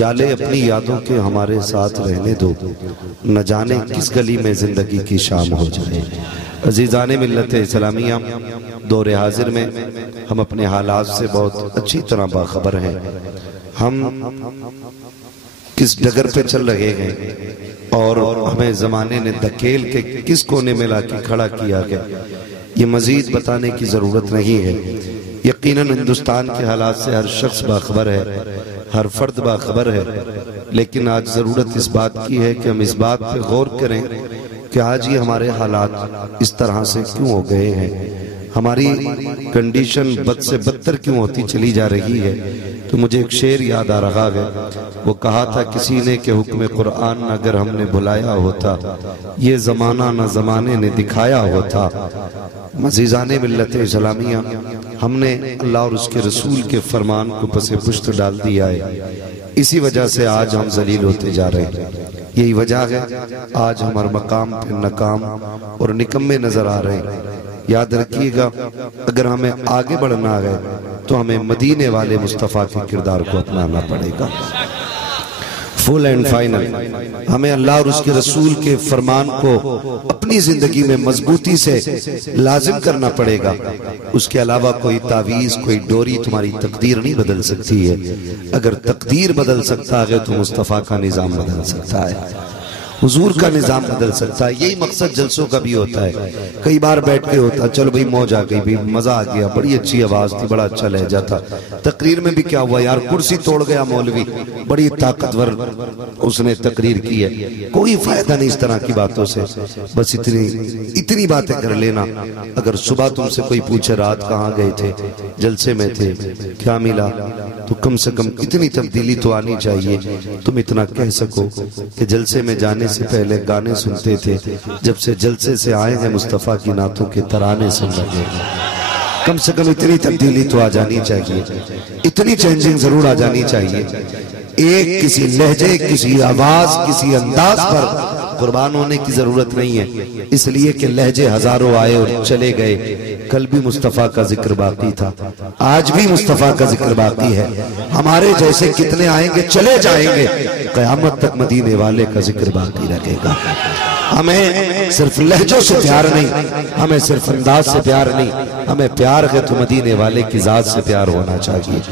जाले अपनी यादों के हमारे साथ रहने दो, न जाने किस गली में जिंदगी की शाम हो जाए। अजीज़ाने मिल्लत इस्लामिया, दौरे हाजिर में हम अपने हालात से बहुत अच्छी तरह बाखबर हैं। हम किस डगर पे चल रहे हैं और हमें ज़माने ने धकेल के किस कोने में लाके खड़ा किया गया, ये मजीद बताने की ज़रूरत नहीं है। यकीनन हिंदुस्तान के हालात से हर शख्स बाखबर है, हर फर्द बाखबर है, लेकिन आज ज़रूरत इस बात की है कि हम इस बात पे गौर करें कि आज ये हमारे हालात इस तरह से क्यों हो गए हैं, हमारी कंडीशन बद से बदतर क्यों होती चली जा रही है। तो मुझे एक शेर याद आ रहा है, वो कहा था किसी ने कि हुक्म कुरान अगर हमने भुलाया होता, ये ज़माना न ज़माने ने दिखाया होता। मज़ीज़ाने मिल्लत इस्लामिया, हमने अल्लाह और उसके रसूल के फरमान को पसे पुश्त डाल दिया है। इसी वजह से आज हम जलील होते जा रहे हैं। यही वजह है आज हमारे मकाम पे नाकाम और निकम्मे नजर आ रहे हैं। याद रखिएगा, अगर हमें आगे बढ़ना है तो हमें मदीने वाले मुस्तफ़ा के किरदार को अपनाना पड़ेगा। फुल एंड फाइनल हमें अल्लाह और उसके रसूल के फरमान को अपनी जिंदगी में मजबूती से लाजिम करना पड़ेगा। उसके अलावा कोई तावीज, कोई डोरी तुम्हारी तकदीर नहीं बदल सकती है। अगर तकदीर बदल सकता है तो मुस्तफ़ा का निज़ाम बदल सकता है, हुजूर का निज़ाम बदल सकता है। यही मकसद जलसों का भी होता है। कई बार बैठ के होता, चलो भाई मौज आ गई, भाई मजा आ गया, बड़ी अच्छी आवाज थी, बड़ा अच्छा लहजा था। तकरीर में भी क्या हुआ यार, कुर्सी तोड़ गया मौलवी, बड़ी ताकतवर उसने तकरीर की है। कोई फायदा नहीं इस तरह की बातों से। बस इतनी बातें कर लेना। अगर सुबह तुमसे कोई पूछे रात कहाँ गए थे, जलसे में थे, क्या मिला, तो कम से कम इतनी तब्दीली तो आनी चाहिए। तुम इतना कह सको कि जलसे में जाने से पहले गाने सुनते थे, जब से जलसे से आए हैं मुस्तफ़ा की नातों के तराने सुन रहे हैं। कम से कम इतनी तब्दीली तो आ जानी चाहिए, इतनी चेंजिंग जरूर आ जानी चाहिए। एक किसी लहजे, किसी आवाज, किसी अंदाज पर कुर्बान होने की जरूरत नहीं है, इसलिए कि लहजे हजारों आए और चले गए। कल भी मुस्तफ़ा का जिक्र बाकी था, आज भी मुस्तफ़ा का जिक्र बाकी है। हमारे जैसे कितने आएंगे, चले जाएंगे, क़यामत तक मदीने वाले का जिक्र बाकी रहेगा। हमें सिर्फ लहजों से प्यार नहीं, हमें सिर्फ अंदाज से प्यार नहीं, हमें प्यार है तो मदीने वाले की जात से प्यार होना चाहिए,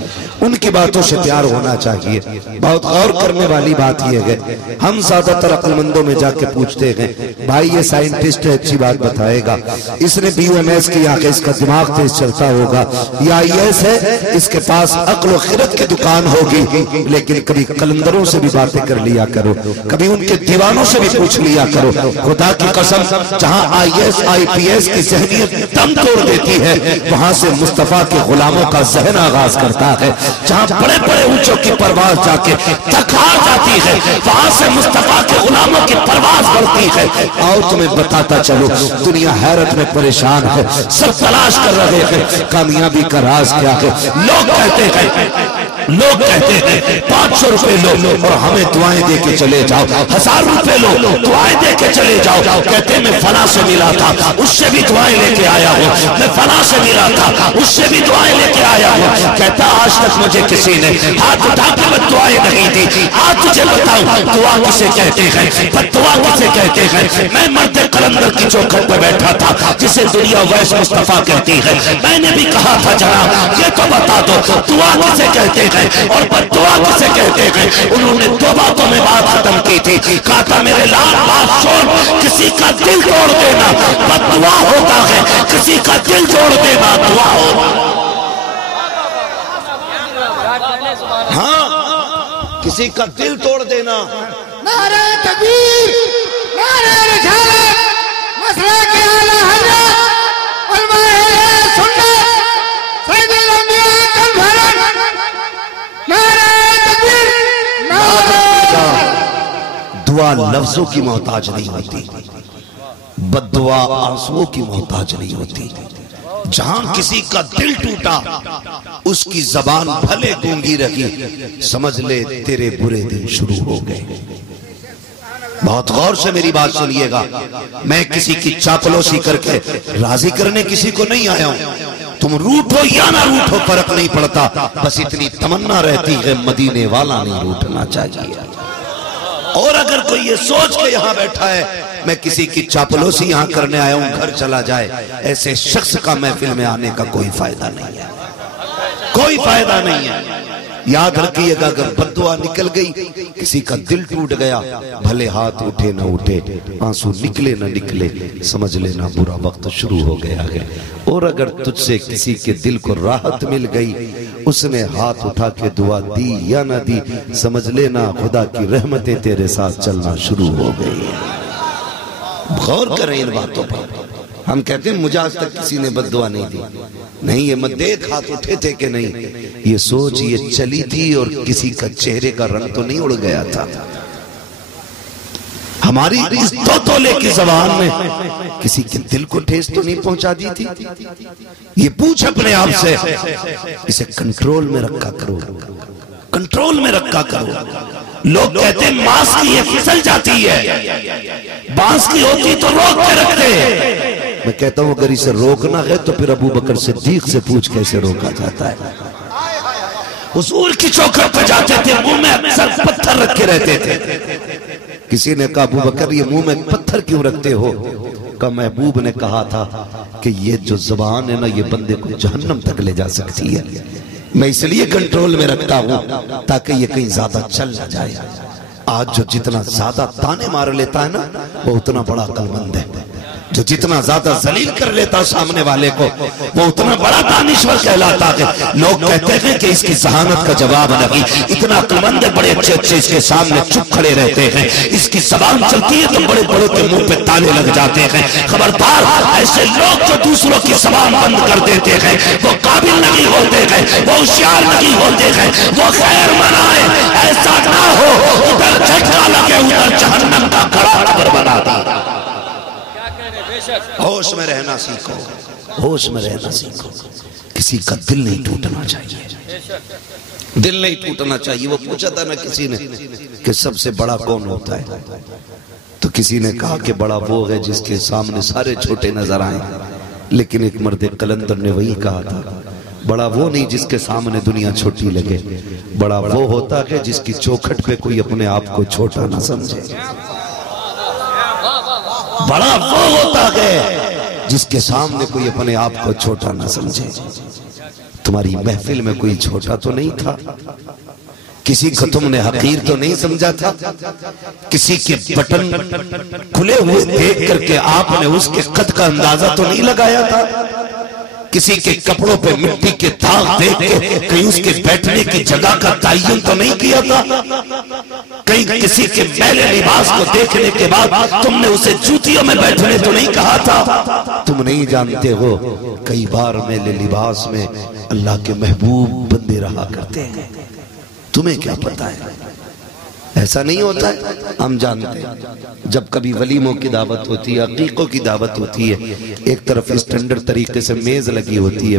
उनकी बातों से प्यार होना चाहिए। बहुत गौर करने वाली बात यह है, हम ज्यादातर अक्लमंदों में जाके पूछते हैं, भाई ये साइंटिस्ट है, अच्छी बात बताएगा, इसने BUMS किया कि इसका दिमाग तेज चलता होगा, या IAS है, इसके पास अक्ल व खिरत की दुकान होगी। लेकिन कभी कलंदरों से भी बातें कर लिया करो, कभी उनके दीवानों से भी पूछ लिया करो। खुदा की कसम, जहां IAS IPS की ज़हनियत दम तोड़ देती है, वहां से मुस्तफा के गुलामों का जहन आगाज करता है। जहां बड़े बड़े ऊंचों की परवाज जाके थक हार जाती है, वहां से मुस्तफा के गुलामों की परवाज बढ़ती है। और तुम्हें बताता चलो, दुनिया हैरत में परेशान है, सब तलाश कर रहे हैं कामयाबी का राज क्या है। लोग कहते हैं 500 रुपए लो और हमें दुआएं दे के चले जाओ, 1000 रुपए लो, दुआएं दे के चले जाओ। कहते मैं फला से मिला था, उससे भी दुआएं लेके आया हूँ, मैं फला से मिला था, उससे भी दुआएं लेके आया हूँ। कहता आज तक मुझे किसी ने हाथ उठा के दुआएं नहीं दी। आज तुझे बताऊं दुआ किसे कहते हैं, बद्दुआ किसे कहते हैं। मैं मर्द कलंदर की चौखट पे बैठा था, जिसे दुनिया वैस मुस्तफा कहती है। मैंने भी कहा था जनाब ये तो बता दो दुआ किसे कहते हैं और बद्दुआ किसे कहते हैं। उन्होंने 2 बातों में बात खत्म की थी। कहा था मेरे लाल बात सुन, किसी का दिल तोड़ देना बद्दुआ होता है, किसी का दिल तोड़ देना दुआ होता। हाँ, किसी का दिल तोड़ देना। नारे तकबीर, नारे रिसालत, मसला के आला हज़रत उलमाए सुन्नत सैयदुल अंबिया कल भरत। नारे तकबीर, नारे। दुआ लफ्जों की मोहताज नहीं होती, बद्दुआ आंसुओं की मोहताज नहीं होती। जहां किसी का दिल टूटा, उसकी जबान भले गूंगी रही, समझ ले तेरे बुरे दिन शुरू हो गए। बहुत गौर से मेरी बात सुनिएगा, मैं किसी की चापलूसी करके राजी करने किसी को नहीं आया हूं। तुम रूठो या ना रूठो फर्क नहीं पड़ता, बस इतनी तमन्ना रहती है मदीने वाला नहीं रूठना चाहिए। और अगर कोई ये सोच के यहाँ बैठा है मैं किसी की चापलूसी यहाँ करने आया हूँ घर चला जाए, ऐसे शख्स का महफिल में आने का कोई फायदा नहीं है, कोई फायदा नहीं है। याद रखिएगा अगर बद्दुआ निकल गई, किसी का दिल टूट गया, भले हाथ उठे ना उठे, आंसू निकले ना निकले, समझ लेना बुरा वक्त शुरू हो गया है। और अगर तुझसे किसी के दिल को राहत मिल गई, उसने हाथ उठा के दुआ दी या ना दी, समझ लेना खुदा की रहमतें तेरे साथ चलना शुरू हो गई। गौर करें इन बातों पर। हम कहते हैं मुझे आज तक किसी ने बद्दुआ नहीं दी, नहीं ये मत देख हाथ उठे थे कि नहीं, ये सोच ये चली थी और किसी का चेहरे का रंग तो नहीं उड़ गया था। हमारी इस 2 तोले की जबान में किसी के दिल को ठेस तो नहीं पहुंचा दी थी। ये पूछ अपने आप से, इसे कंट्रोल में रखा करो, कंट्रोल में रखा करो। लोग कहते हैं मांस की ये फिसल जाती है, बांस की होती तो रोक के रखते। मैं कहता हूं अगर इसे रोकना है तो फिर अबू बकर सिद्दीक से पूछ कैसे रोका जाता है। हुजूर की चौखट पर जाते थे, मुंह में अक्सर पत्थर रखे रहते थे। किसी ने कहा अबू बकर ये मुंह में पत्थर क्यों रखते हो? का महबूब ने कहा था कि ये जो जुबान है ना ये बंदे को जहन्नम तक ले जा सकती है, मैं इसलिए कंट्रोल में रखता हूं ताकि ये कहीं ज्यादा चल ना जाए। आज जो जितना ज्यादा ताने मार लेता है ना वो उतना बड़ा अक्लमंद है, जो जितना ज्यादा जलील कर लेता सामने वाले को वो उतना बड़ा दानिश्वर कहलाता है। लोग कहते हैं कि इसकी जहानत का जवाब नहीं, इतना अक्लमंद है, बड़े अच्छे अच्छे इसके सामने चुप खड़े रहते हैं, इसकी जबान चलती है तो बड़े बड़ों के मुंह पे ताले लग जाते हैं। खबरदार, ऐसे लोग जो दूसरों की जबान बंद कर देते हैं वो काबिल नहीं होते हैं, वो होशियार नहीं होते हैं, वो खैर मनाए ऐसा ना हो उधर झटका लगे उधर जहन्नम का कड़ा पर बना दी। होश में रहना सीखो, होश में रहना सीखो। किसी का दिल नहीं टूटना चाहिए, दिल नहीं टूटना चाहिए। वो पूछा था ना किसी ने कि सबसे बड़ा कौन होता है, तो किसी ने कहा कि बड़ा वो है जिसके सामने सारे छोटे नजर आए, लेकिन एक मर्द कलंदर ने वही कहा था बड़ा वो नहीं जिसके सामने दुनिया छोटी लगे, बड़ा वो होता है जिसकी चौखट पे कोई अपने आप को छोटा ना समझे। बड़ा वो होता है जिसके सामने कोई अपने आप को छोटा ना समझे। तुम्हारी महफिल में कोई छोटा तो नहीं था, किसी को तुमने हकीर तो नहीं समझा था, किसी के बटन खुले हुए देख करके आपने उसके कद का अंदाजा तो नहीं लगाया था, किसी के कपड़ों पे मिट्टी के दाग देख के कहीं उसके बैठने की जगह का तयन तो नहीं किया था, कहीं किसी के मैले लिबास को देखने के बाद तुमने उसे जूतियों में बैठने तो नहीं कहा था। तुम नहीं जानते हो कई बार मेले लिबास में अल्लाह के महबूब बंदे रहा करते हैं, तुम्हें क्या पता है? ऐसा नहीं होता है, हम जानते हैं। जब कभी वलीमों की दावत होती है, अकीकों की दावत होती है, एक तरफ स्टैंडर्ड तरीके से मेज लगी होती है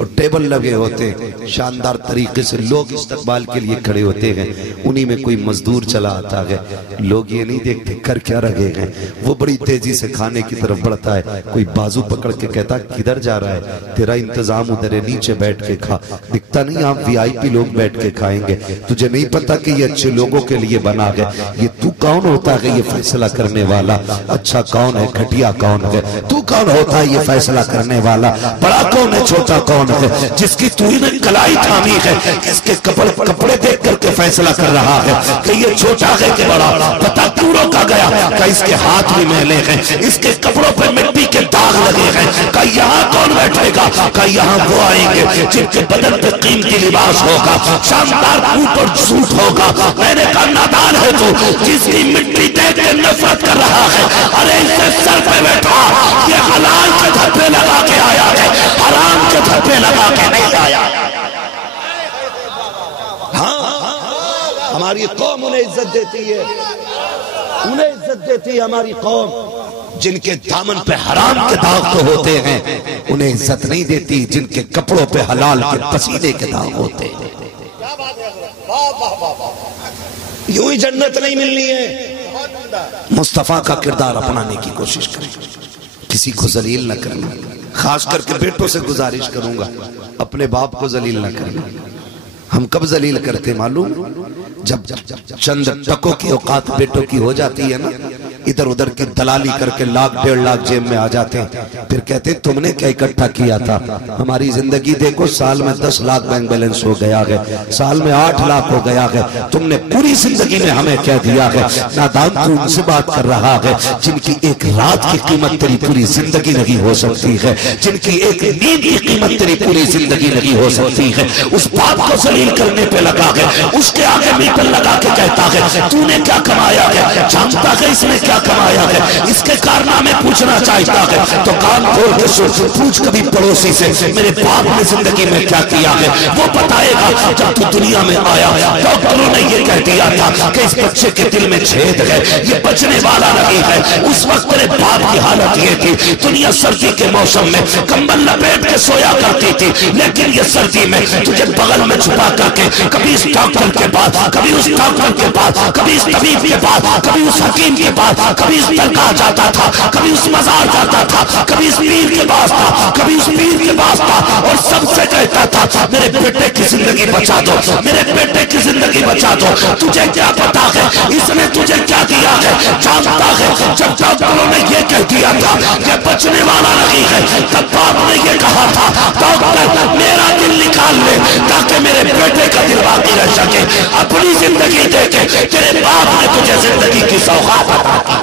और टेबल लगे होते हैं, शानदार तरीके से लोग इस्तकबाल के लिए खड़े होते हैं, उन्हीं में कोई मजदूर चला आता है, लोग ये नहीं देखते कर क्या रहे हैं, वो बड़ी तेजी से खाने की तरफ बढ़ता है, कोई बाजू पकड़ के कहता किधर जा रहा है, तेरा इंतजाम उधर है, नीचे बैठ के खा। दिखता नहीं आप VIP लोग बैठ के खाएंगे, तुझे नहीं पता कि ये अच्छे लोगों के लिए बना है, ये तू कौन होता है ये फैसला करने वाला, अच्छा कौन है घटिया कौन है, तू कौन होता है ये फैसला करने वाला, बड़ा कौन है छोटा कौन है, जिसकी तू ही ने कलाई थामी है, इसके कपड़े देख करके फैसला कर रहा है कि ये छोटा है कि बड़ा, पता क्यों रोका गया, कि इसके हाथ भी मैले हैं, इसके कपड़ों पर मिट्टी के दाग लगे हैं, कि यहाँ कौन बैठेगा, कि यहाँ वो आएंगे जिनके बदन पे कीमती लिबास होगा, शानदार ऊपर सूट होगा। मैंने कहा नादान है तू जिसकी मिट्टी देख के नफरत कर रहा है, अरे इससे सर पे बैठा, ये हलाल के धब्बे लगा के आया है, हराम के धब्बे लगा के नहीं आया। हाँ, हमारी कौम उन्हें इज्जत देती है, उन्हें इज्जत देती है हमारी कौम। जिनके दामन पे हराम के दाग तो होते हैं उन्हें इज्जत नहीं देती, जिनके कपड़ों पे हलाल के पसीने के दाग होते हैं। यूं ही जन्नत नहीं मिलनी है। मुस्तफा का किरदार अपनाने की कोशिश करें। किसी किसी को जलील न करना। खास करके बेटों से गुजारिश करूंगा, अपने बाप को जलील न करना। हम कब जलील करते मालूम? जब चंद टकों की औकात बेटों की हो जाती है ना, इधर उधर की दलाली करके लाख 1.5 लाख जेब में आ जाते हैं, फिर कहते हैं तुमने क्या इकट्ठा किया था? हमारी जिंदगी देखो, साल में 10 लाख बैंक बैलेंस हो गया है, साल में 8 लाख हो गया है, तुमने पूरी जिंदगी में हमें क्या दिया है? नादान तू उनसे बात कर रहा है जिनकी एक रात की कीमत तेरी पूरी जिंदगी नहीं हो सकती है, जिनकी एक नींद की कीमत तेरी पूरी जिंदगी नहीं हो सकती है। उस बात को जलील करने पे लगा है, उसके आगे मीटर लगा के कहता है तूने क्या कमाया है? जानता है इसने क्या कमाया है? इसके कारनामे पूछना चाहता है तो कान खोल के सुन, पूछ कभी पड़ोसी से मेरे बाप ने जिंदगी में क्या किया है, वो बताएगा। जब तू दुनिया में आया, डॉक्टरों ने ये कह दिया था कि इस बच्चे के दिल में छेद है, ये बचने वाला नहीं है। उस वक्त तेरे बाप की हालत ये थी, दुनिया सर्दी के मौसम में कंबल लपेट के सोया करती थी, लेकिन ये सर्दी में तुझे बगल में छुपा करके कभी इस डॉक्टर के पास, कभी उस डॉक्टर के पास, कभी इस तबीब के पास, कभी उस हकीम के पास, कभी इस दरगाह जाता था, कभी उस मजार जाता था, कभी इस पीर के पास था, कभी उस पीर के पास था, और सबसे कहता था मेरे बेटे की जिंदगी बचा दो, मेरे बेटे की जिंदगी बचा दो। तुझे क्या पता है इसने तुझे क्या दिया है? जानता है जब डॉक्टरों ने ये कह दिया था कि बचने वाला नहीं है, तब बाप ने ये कहा था डॉक्टर मेरा दिल निकाल ले ताकि मेरे बेटे का दिल बाकी रह सके। अपनी जिंदगी देके तेरे बाप ने तुझे जिंदगी की सौगात अता की।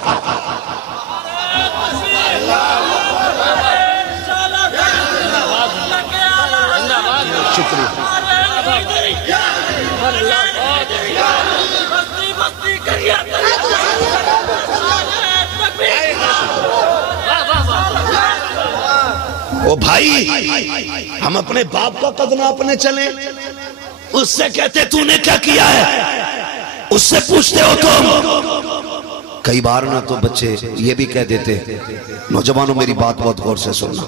शुक्रिया। ओ भाई, हम अपने बाप का कद नापने चले, उससे कहते तूने क्या किया है, उससे पूछते हो तुम। कई बार ना तो बच्चे ये भी कह देते, नौजवानों मेरी बात बहुत गौर से सुनना,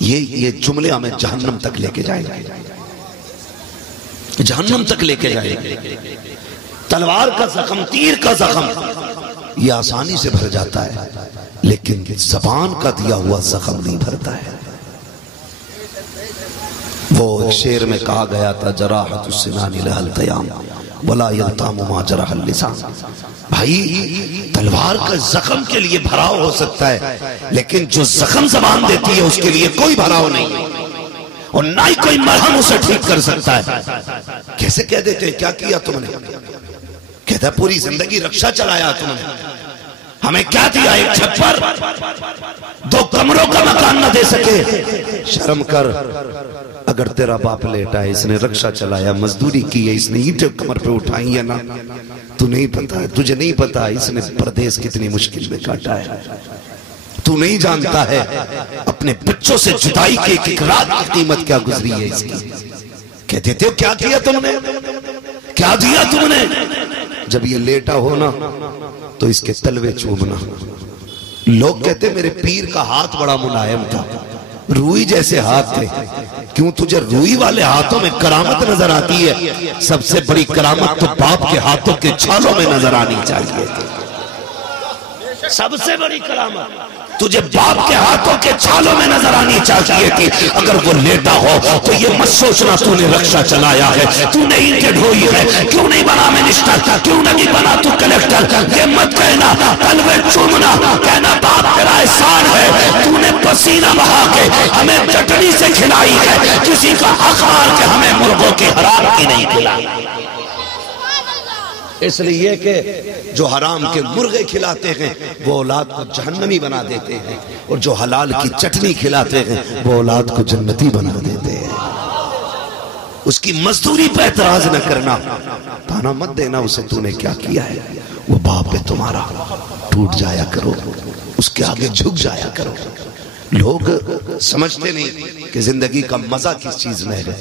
ये जुमले हमें जहन्नम तक लेके जाएंगे, जहन्नम तक लेके जाएंगे। तलवार का जख्म, तीर का जख्म ये आसानी से भर जाता है, लेकिन जबान का दिया हुआ जख्म नहीं भरता है। वो एक शेर में कहा गया था जराहतुस्सिनानी लहल तयाम वला यल्तामु मा जरहल लिसान। भाई तलवार का जख्म के लिए भराव हो सकता है, लेकिन जो जख्म जबान देती है उसके लिए कोई भराव नहीं, और ना ही कोई मरहम उसे ठीक कर सकता है। कैसे कह देते क्या किया तुमने? कहता पूरी जिंदगी रक्षा चलाया तुमने, हमें क्या दिया? एक छप्पर, 2 कमरों का मकान न दे सके। शर्म कर, अगर तेरा बाप लेटा है, इसने रक्षा चलाया, मजदूरी की है, इसने ईंटें कमर पे उठाई है ना, तू नहीं पता है, तुझे नहीं पता इसने परदेश कितनी मुश्किल में काटा है, तू नहीं जानता है अपने बच्चों से जुदाई की एक रात की कीमत क्या गुजरी है इसकी। कह देते हो क्या किया तुमने, क्या दिया तुमने? जब ये लेटा हो ना तो इसके तलवे चूमना। लोग कहते मेरे पीर का हाथ बड़ा मुलायम था, रूई जैसे हाथ थे। क्यों तुझे रूई वाले हाथों में करामत नजर आती है? सबसे बड़ी करामत तो बाप के हाथों के छालों में नजर आनी चाहिए। सबसे बड़ी करामत तुझे बाप के हाथों के छालों में नजर आनी चाहिए थी। अगर वो लेटा हो तो ये मत सोचना तूने रक्षा चलाया है, तूने ईंटें ढोई है, क्यों नहीं बना मिनिस्टर, क्यों नहीं बना तू कलेक्टर। ये मत कहना, तलवे चूमना, कहना बाप तेरा एहसान है, तूने पसीना बहा के हमें चटनी से खिलाई है, किसी का हक मार के हमें मुर्गों की हराम की नहीं खिलाई। इसलिए कि जो हराम के मुर्गे खिलाते हैं वो औलाद को जहन्नमी बना देते हैं, और जो हलाल की चटनी खिलाते हैं वो औलाद को जन्नती बना देते हैं। उसकी मजदूरी पे एतराज न करना, ताना मत देना उसे तूने क्या किया है। वो बाप है तुम्हारा, टूट जाया करो, उसके आगे झुक जाया करो। लोग समझते नहीं कि जिंदगी का मजा किस चीज में है।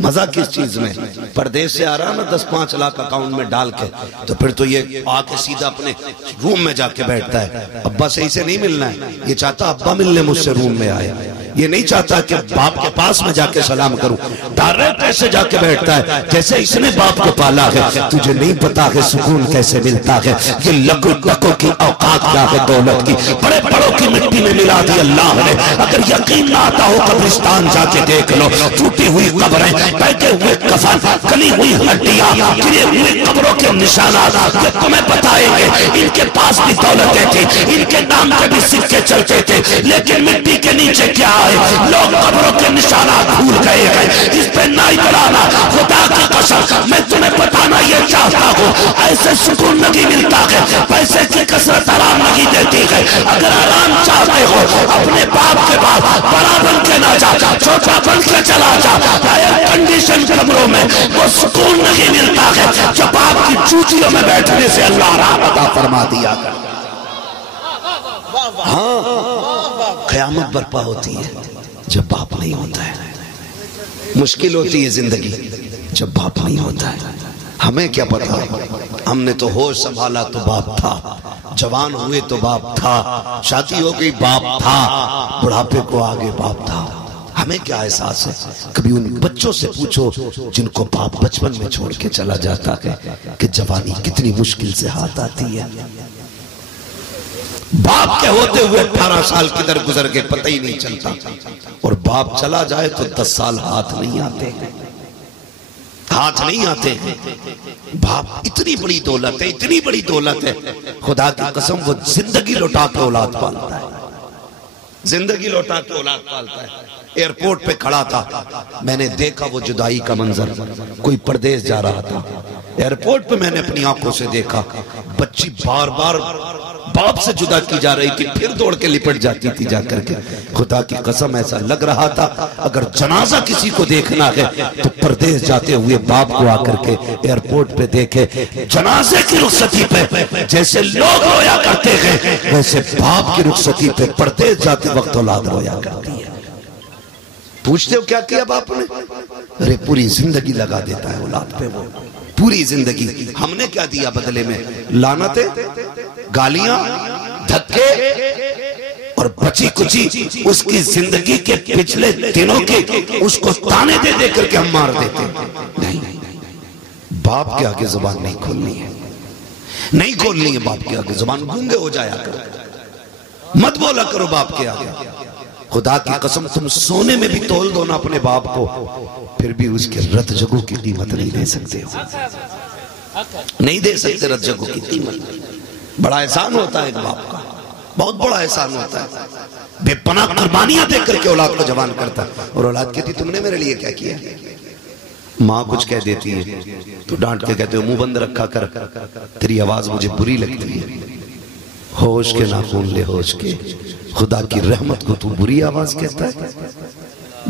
मजा किस चीज में? परदेश से आ रहा ना 10-5 लाख अकाउंट में डाल के, तो फिर तो ये आके सीधा अपने रूम में जाके बैठता है। अब्बा सही से नहीं मिलना है, ये चाहता अब्बा मिलने मुझसे रूम में आए। ये नहीं चाहता कि बाप के पास में जाके सलाम करूं, डायरेक्ट ऐसे जाके बैठता है जैसे इसने बाप को पाला है। तुझे नहीं पता है सुकून कैसे मिलता है, ये लकू लकू की औकात क्या है दौलत की, बड़े बड़ों की मिट्टी में मिला दी अल्लाह ने। अगर यकीन ना आता हो कब्रिस्तान जाके देख लो, टूटी हुई कब्रें, बैठे हुए कफन, गली हुई हड्डियां, गिरे हुए कब्रों के निशानात, ये तुम्हें बताएंगे। इनके पास भी दौलतें थी, इनके नाम पे भी सिक्के चलते थे, लेकिन मिट्टी के नीचे क्या है, लोग कब्रों के निशानात भूल गए हैं। इस पे नहीं बढ़ाना, खुदा की कसम मैं तुम्हें बताना ये चाहता हूँ, ऐसे सुकून नहीं मिलता है, पैसे की कसरत आराम नहीं देती है। अगर आराम चाहते हो अपने बाप के बाद बड़ा बन के ना जा, छोटा बन के चला जा। एयर कंडीशन कमरों में वो सुकून नहीं मिलता है जो बाप की चूचियों में बैठने से अल्लाह आराम अता फरमा दिया। हाँ, क़यामत बर्पा होती है जब बाप नहीं होता है, मुश्किल होती है जिंदगी जब बाप नहीं होता है। हमें क्या पता, हमने तो होश संभाला तो बाप था, जवान हुए तो बाप था, शादी हो गई बाप था, बुढ़ापे को आगे बाप था। हमें क्या एहसास है? कभी उन बच्चों से पूछो जिनको बाप बचपन में छोड़ के चला जाता है कि जवानी कितनी मुश्किल से हाथ आती है। बाप के होते हुए 18 साल किधर गुजर के पता ही नहीं चलता, और बाप चला जाए तो 10 साल हाथ नहीं आते, हाथ नहीं आते। बाप इतनी बड़ी दौलत है, इतनी बड़ी दौलत है, खुदा की कसम वो जिंदगी लौटा के औलाद पालता है, जिंदगी लौटा के औलाद पालता है। एयरपोर्ट पे खड़ा था, मैंने देखा वो जुदाई का मंजर, कोई परदेश जा रहा था, एयरपोर्ट पे मैंने अपनी आंखों से देखा बच्ची बार बार बाप से जुदा की जा रही थी, फिर दौड़ के लिपट जाती थी जाकर के। खुदा की कसम ऐसा लग रहा था अगर जनाजा किसी को देखना है तो परदेश जाते हुए बाप को आकर के एयरपोर्ट पे देखे। जनाजे की रुखसती पे जैसे लोग रोया करते हैं, वैसे बाप की रुखसती पे परदेश जाते वक्त औलाद रोया करती है। पूछते हो क्या किया बाप ने? अरे पूरी जिंदगी लगा देता है औलाद पे, वो पूरी जिंदगी। हमने क्या दिया बदले में? लानतें, गालियां, धक्के और बची कुची उसकी जिंदगी के पिछले दिनों के उसको ताने दे दे करके हम मार देते। नहीं, बाप के आगे जुबान नहीं खोलनी है, नहीं खोलनी है बाप के आगे जुबान, गूंगे हो जाया करो, मत बोला करो बाप के आगे। खुदा की कसम तुम सोने में भी तोल दो ना अपने बाप को, फिर भी उसके रत जगू की कीमत नहीं दे सकते हो, नहीं दे सकते रत जगू की कीमत। बड़ा एहसान होता है एक बाप का, बहुत बड़ा एहसान होता है। बेपनाह कुर्बानियां देकर करके औलाद को जवान करता है, और औलाद कहती तुमने मेरे लिए क्या किया। माँ कुछ कह देती है तो डांट के कहते हो मुंह बंद रखा कर, तेरी आवाज मुझे बुरी लगती है। होश के नाखून ले होश के, खुदा की रहमत को तू बुरी आवाज कहता है।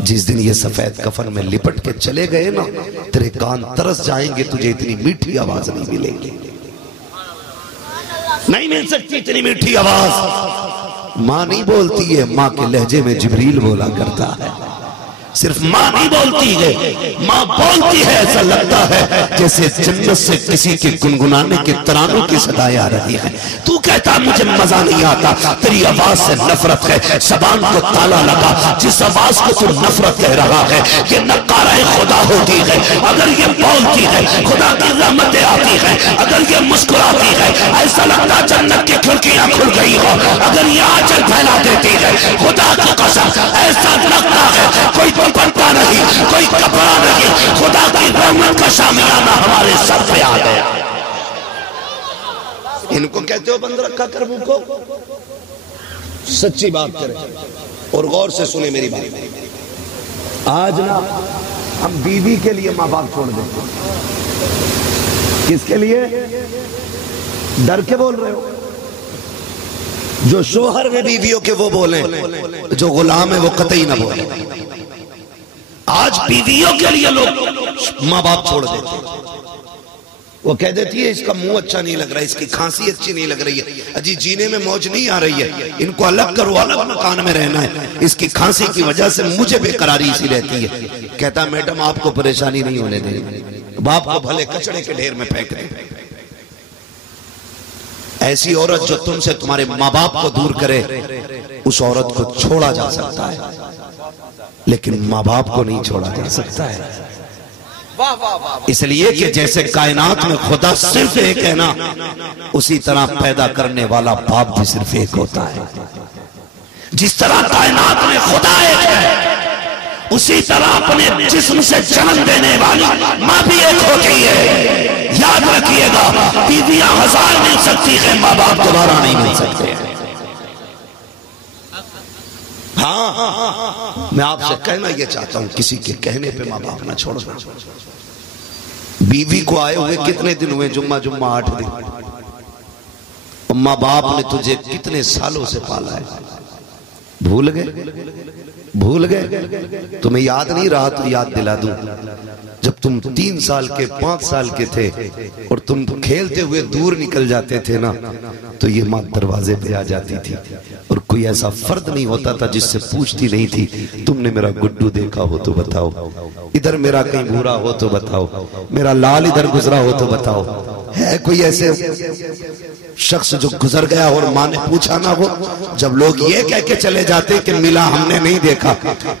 जिस दिन ये सफेद कफन में लिपट के चले गए ना, तेरे कान तरस जाएंगे, तुझे इतनी मीठी आवाज नहीं मिलेगी, नहीं मिल सकती इतनी मीठी आवाज। माँ नहीं बोलती है, माँ के लहजे में जिब्रील बोला करता है। सिर्फ माँ नहीं बोलती है, माँ बोलती है, ऐसा लगता है जैसे जन्नत से किसी के गुनगुनाने के तरानों की सदाएं आ रही है। तू कहता मुझे मजा नहीं आता, तेरी आवाज से नफरत है, जबान को ताला लगा, जिस आवाज को तू नफरत कह रहा है ये नकाराए खुदा होती है। अगर ये बोलती है खुदा की रहमतें आती है, अगर ये मुस्कुराती है ऐसा लगता जन्नत की खिड़कियां खुल गई हो। अगर ये आंचल फैला देती है खुदा की कसम ऐसा लगता है कोई दुपट्टा नहीं, कोई कपड़ा नहीं, खुदा की रहमत का शामियाना हमारे सर पे आ गया। इनको कहते हो बंद रखा कर मुंह को। सच्ची बात करें और गौर से सुने मेरी बात। आज ना हम बीवी के लिए माँ बाप छोड़ देते, किसके लिए? डर के बोल रहे हो? जो शोहर में बीवियों के वो बोले, जो गुलाम है वो कतई ना बोले। आज बीवियों के लिए लोग माँ बाप छोड़ देते, वो कह देती है इसका मुंह अच्छा नहीं लग रहा है, इसकी खांसी अच्छी नहीं लग रही है, अजी जीने में मौज नहीं आ रही है, इनको अलग करो, अलग मकान में रहना है, इसकी खांसी की वजह से मुझे बेकरारी सी रहती है। कहता मैडम आपको परेशानी नहीं होने देंगे, बाप को भले कचड़े के ढेर में फेंक दे। ऐसी औरत जो तुमसे तुम्हारे माँ बाप को दूर करे, उस औरत को छोड़ा जा सकता है। लेकिन माँ बाप को नहीं छोड़ा जा सकता है। इसलिए कि जैसे कायनात में खुदा सिर्फ एक है ना, उसी तरह पैदा करने वाला बाप भी सिर्फ एक होता है। जिस तरह कायनात में खुदा एक है, उसी तरह अपने जिस्म से जन्म देने वाली माँ भी एक होती है। याद रखिएगा, बीवियां 1000 मिल सकती है, माँ बाप दोबारा नहीं मिल सकते। हाँ, मैं आपसे कहना यह चाहता हूं, किसी के कहने पे माँ बाप ना छोड़ना। बीवी को आए हुए कितने दिन हुए? जुम्मा 8 दिन। माँ बाप ने तुझे कितने सालों से पाला है, भूल गए? तुम्हें याद नहीं रहा तो याद दिला दूं। जब तुम 3 साल के 5 साल के थे और तुम खेलते हुए दूर निकल जाते थे ना, तो ये माँ दरवाजे पे आ जाती थी और कोई ऐसा फर्द नहीं होता था जिससे पूछती नहीं थी, तुमने मेरा गुड्डू देखा हो तो बताओ, इधर मेरा कहीं भूरा हो तो बताओ, मेरा लाल इधर गुजरा हो तो बताओ। है कोई ऐसे शख्स जो गुजर गया और माँ ने पूछा ना हो? जब लोग ये कह के चले जाते कि मिला हमने नहीं देखा,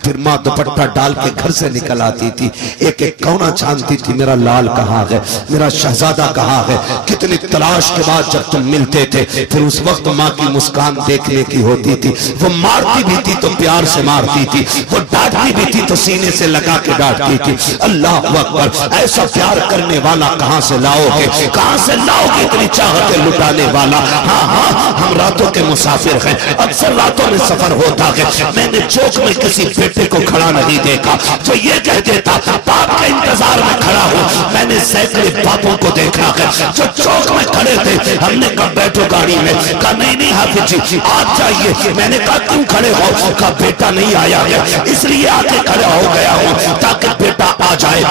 फिर माँ दुपट्टा डाल के घर से निकल आती थी, एक एक कौना छानती थी, मेरा लाल कहाँ है, मेरा शहजादा कहाँ है। कितनी तलाश के बाद जब तुम मिलते थे, फिर उस वक्त माँ की मुस्कान देखने की होती थी। वो मारती भी थी तो प्यार से मारती थी, वो डांटती भी थी तो सीने से लगा के डांटती थी। अल्लाह अकबर, ऐसा प्यार करने वाला कहाँ से लाओगे, कहाँ से लाओगे इतनी चाहते लुटाने वाला? हाँ हाँ, हम रातों के मुसाफिर हैं, अक्सर रातों में सफर होता है। मैंने चौक में किसी बेटे को खड़ा नहीं देखा जो ये कह देता बाप के इंतजार में खड़ा हूँ। मैंने सैकड़े बापों को देखा है जो चौक में खड़े थे, हमने कहा बैठो गाड़ी में, कहा नहीं हाफिज जी आप जाइए। मैंने कहा क्यों खड़े हो? कहा बेटा नहीं आया है इसलिए आके खड़ा हो गया हूँ ताकि बेटा आ जाए।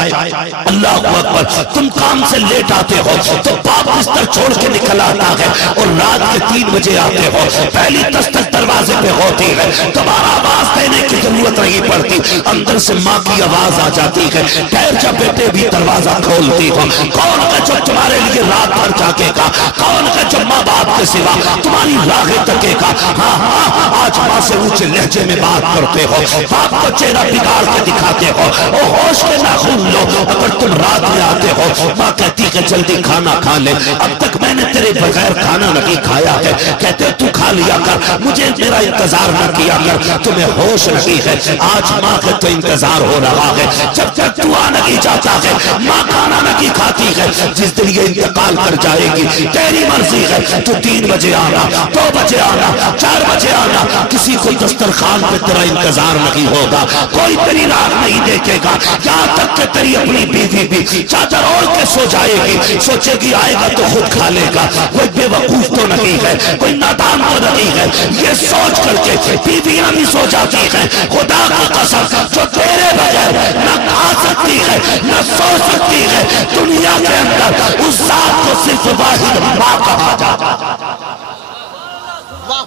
अल्लाह अकबर, तुम काम से लेट आते हो तो बाप बिस्तर छोड़ के निकल आता है और रात के 3 बजे आते हो, पहली दस्तक दरवाजे पे होती है, तुम्हारा आवाज देने की जरूरत नहीं पड़ती, अंदर से माँ की आवाज आ जाती है, ठहर जा बेटे भी दरवाजा खोलती हो। कौन है जो तुम्हारे लिए रात भर जागेगा? कौन है जो माँ बाप के सिवा तुम्हारी राहें तकेगा? हाँ हाँ, आज माँ से ऊंचे लहजे में बात करते हो, बाप को चेहरा बिगाड़ के दिखाते हो, ओ होश के नाखून लो। अगर तुम रात में आते हो, माँ कहती है जल्दी खाना खा ले, अब तक मैंने तेरे बगैर खाना नहीं खाया है, कहते तू खा लिया कर, मुझे मेरा इंतजार न किया कर, तुम्हें होश नहीं है। आज माँ का तो इंतजार हो रहा है, जब तक तू आ नहीं जाता है माँ खाना नहीं खाती है। जिस दिन ये इंतकाल कर जाएगी तेरी मर्जी है, तू 3 बजे आना, 2 बजे आना, 4 बजे आना, किसी को दस्तरखान पे तेरा इंतजार नहीं होगा, कोई तेरी राह नहीं देखेगा, यहाँ तक कि तेरी अपनी बीवी भी चादर ओढ़ के सो जाएगी, सोचेगी आएगा तो खुद खा लेगा। कोई बेवकूफ तो नहीं है, कोई नादान तो नहीं है, ये सोच करके बीवियां भी सो जाती है। खुदा की कसम, जो तेरे बगैर न खा सकती है न सो सकती है दुनिया के अंदर, उस जात को सिर्फ वाहिद माँ कहा जाता है,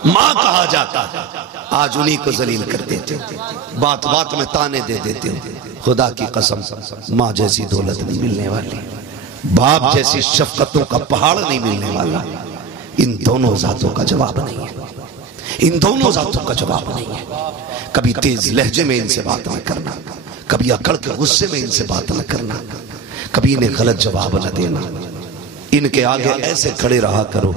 माँ कहा जाता है। आज उन्हीं को जलील कर देते हो, बात बात में ताने दे देते हो। खुदा की कसम, माँ जैसी दौलत नहीं मिलने वाली, बाप जैसी शफकतों का पहाड़ नहीं मिलने वाला। इन दोनों जातों का जवाब नहीं है, इन दोनों जातों का जवाब नहीं है। कभी तेज लहजे में इनसे बात न करना, कभी अकड़ के गुस्से में इनसे बात न करना, कभी इन्हें गलत जवाब न देना। इनके आगे ऐसे खड़े रहा करो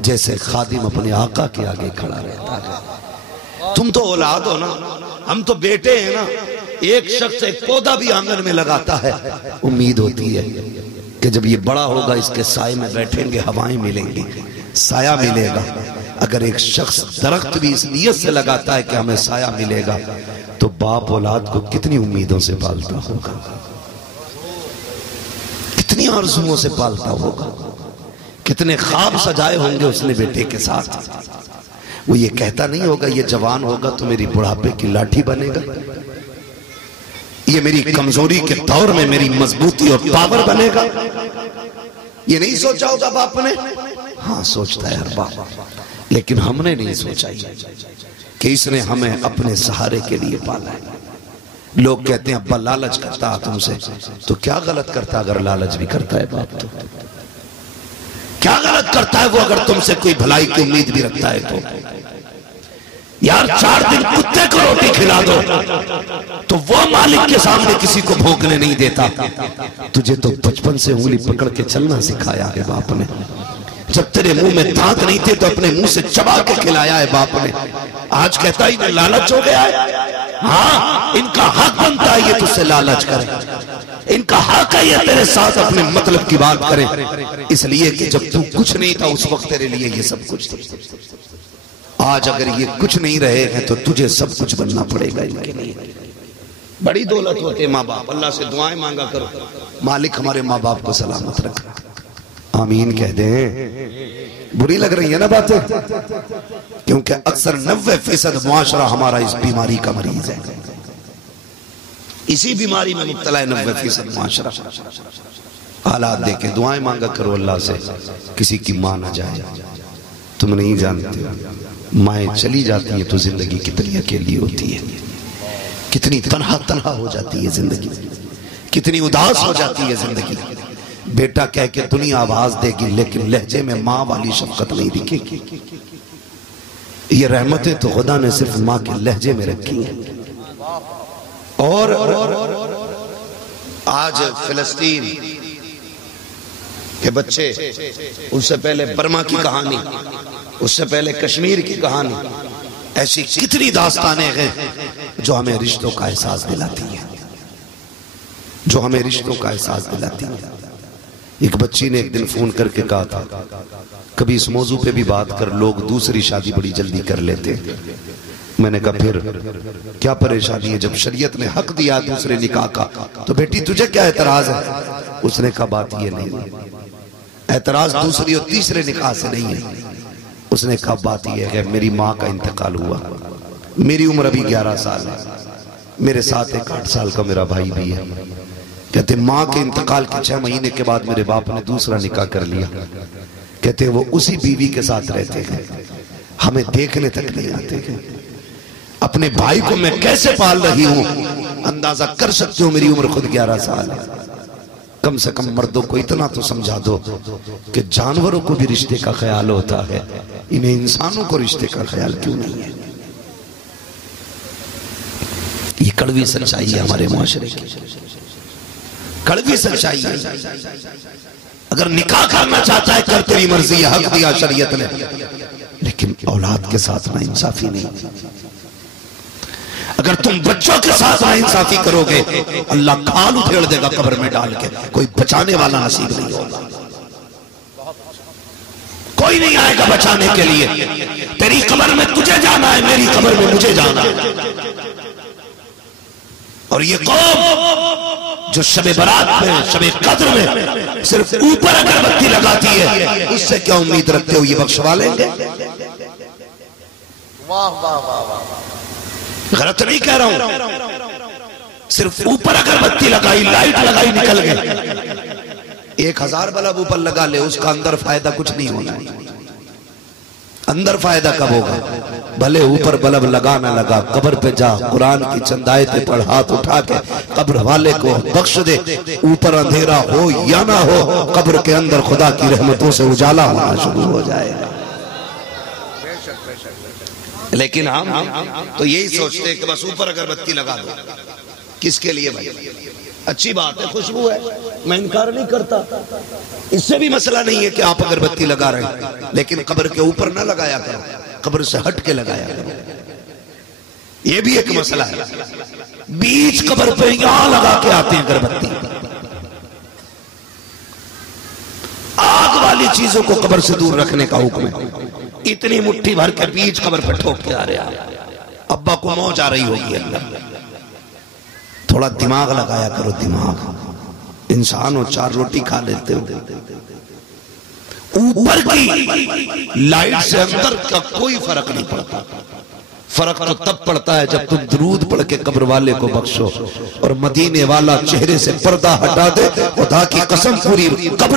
जैसे खादिम अपने आका के आगे खड़ा रहता है। तुम तो औलाद हो ना, हम तो बेटे हैं ना। एक शख्स एक पौधा भी आंगन में लगाता है, उम्मीद होती है कि जब ये बड़ा होगा इसके साए में बैठेंगे, हवाएं मिलेंगी, साया मिलेगा। अगर एक शख्स दरख्त भी इस नियत से लगाता है कि हमें साया मिलेगा, तो बाप औलाद को कितनी उम्मीदों से पालता होगा, कितनी आरज़ुओं से पालता होगा, कितने ख्वाब सजाए होंगे उसने बेटे के साथ। वो ये कहता नहीं होगा ये जवान होगा तो मेरी बुढ़ापे की लाठी बनेगा, ये मेरी कमजोरी के दौर में मेरी मजबूती और पावर बनेगा। ये नहीं सोचा होगा बाप ने? हाँ सोचता है हर बाप, लेकिन हमने नहीं सोचा कि इसने हमें अपने सहारे के लिए पाला है। लोग कहते हैं अब्बा लालच करता है तुमसे, तो क्या गलत करता अगर लालच भी करता है बाप? तो क्या गलत करता है वो अगर तुमसे कोई भलाई की उम्मीद भी रखता है? तो यार 4 दिन कुत्ते को रोटी खिला दो तो वो मालिक के सामने किसी को भोंकने नहीं देता। तुझे तो बचपन से उंगली पकड़ के चलना सिखाया है बाप ने। जब तेरे मुंह में दांत नहीं थे तो अपने मुंह से चबा के खिलाया है बाप ने। आज कहता है इन्हें लालच हो गया है। हाँ, इनका हक बनता है ये तुझसे लालच करे। इनका हक है ये तेरे साथ अपने मतलब की बात करें, इसलिए कि जब तू कुछ नहीं था उस वक्त तेरे लिए ये सब कुछ था। आज अगर ये कुछ नहीं रहे हैं तो तुझे सब कुछ बनना पड़ेगा इनके लिए। बड़ी दौलत होते हैं माँ बाप। अल्लाह से दुआएं मांगा करो, मालिक हमारे माँ बाप को सलामत रखा। आमीन कह दे। बुरी लग रही है ना बातें, क्योंकि अक्सर 90% मुआशरा हमारा इस बीमारी का मरीज है। इसी बीमारी में मुब्तला है 90% मुआशरा। हालात देखे, दुआएं मांगा करो अल्लाह से किसी की मां ना जाए। तुम नहीं जानते माएँ चली जाती है तो जिंदगी कितनी अकेली होती है, कितनी तन्हा तन्हा हो जाती है जिंदगी, कितनी उदास हो जाती है जिंदगी। बेटा कह के दुनिया आवाज देगी लेकिन लहजे में माँ वाली शफकत नहीं दिखेगी। ये रहमतें तो खुदा ने सिर्फ माँ के लहजे में रखी हैं। और आज फिलिस्तीन के बच्चे, उससे पहले बर्मा की कहानी, उससे पहले कश्मीर की कहानी, ऐसी कितनी दास्तानें हैं जो हमें रिश्तों का एहसास दिलाती है, जो हमें रिश्तों का एहसास दिलाती है। एक बच्ची ने एक दिन फोन करके कहा था, कभी इस मौजू पे भी बात कर, लोग दूसरी शादी बड़ी जल्दी कर लेते हैं। मैंने कहा फिर क्या परेशानी है, जब शरीयत ने हक दिया दूसरे निकाह का तो बेटी तुझे क्या एतराज है। उसने कहा बात ये नहीं, एतराज दूसरी और तीसरे निकाह से नहीं है। उसने कहा बात यह है मेरी माँ का इंतकाल हुआ, मेरी उम्र अभी 11 साल है, मेरे साथ एक 8 साल का मेरा भाई भी है। कहते माँ के इंतकाल के 6 महीने के बाद मेरे बाप ने दूसरा निकाह कर लिया। कहते वो उसी बीवी के साथ रहते हैं, हमें देखने तक नहीं आते हैं। अपने भाई को मैं कैसे पाल रही हूं अंदाजा कर सकते हो, मेरी उम्र खुद 11 साल है। कम से कम मर्दों को इतना तो समझा दो कि जानवरों को भी रिश्ते का ख्याल होता है, इन्हें इंसानों को रिश्ते का ख्याल क्यों नहीं है। ये कड़वी सच्चाई है हमारे मुआशरे की, कड़वी सच्चाई है। अगर निकाह करना चाहता है कर, तेरी मर्जी है, हक दिया शरीयत ने, लेकिन औलाद के साथ ना इंसाफी नहीं। अगर तुम बच्चों के साथ ना इंसाफी करोगे अल्लाह खाल उधेड़ देगा कब्र में डाल के, कोई बचाने वाला नसीब नहीं होगा, कोई नहीं आएगा बचाने के लिए। तेरी कब्र में तुझे जाना है, मेरी कब्र में मुझे जाना है। और ये कौम जो शबे बारात में, शबे कद्र में सिर्फ ऊपर अगरबत्ती लगाती है, उससे क्या उम्मीद रखते हो ये बख्शवा लेंगे? वाह वाह वाह वाह, गलत नहीं कह रहा हूं। सिर्फ ऊपर अगरबत्ती लगाई, लाइट लगाई, निकल गए। 1000 बल्ब ऊपर लगा ले, उसका अंदर फायदा कुछ नहीं होना। अंदर फायदा कब होगा? भले ऊपर बल्ब लगा ना लगा, कब्र पे जा, कुरान की चंद आयतें पढ़, हाथ उठा के कब्र वाले को बख्श दे। ऊपर अंधेरा हो या ना हो, कब्र के अंदर खुदा की रहमतों से उजाला होना शुरू हो जाएगा। लेकिन हम तो यही सोचते हैं कि बस ऊपर अगरबत्ती लगा दो। किसके लिए भाई? अच्छी बात है, खुशबू है, मैं इनकार नहीं करता, इससे भी मसला नहीं है कि आप अगरबत्ती लगा रहे हैं, लेकिन कब्र के ऊपर ना लगाया करो, कब्र से हट के लगाया करो। ये भी एक मसला है। बीच कब्र पे यहां लगा के आते हैं अगरबत्ती। आग वाली चीजों को कब्र से दूर रखने का हुक्म है। इतनी मुट्ठी भर के बीच कब्र पे ठोक के आ रहे हैं। अब्बा को मौज आ रही होगी, अल्लाह थोड़ा दिमाग लगाया करो। दिमाग, इंसान हो, 4 रोटी खा लेते हो, ऊपर की लाइट से अंदर का कोई फर्क नहीं पड़ता। फर्क तो तब पड़ता है जब तुम दुरूद पढ़ के कब्र वाले को बख्शो और मदीने वाला चेहरे से पर्दा हटा दे। खुदा की कसम पूरी कब्र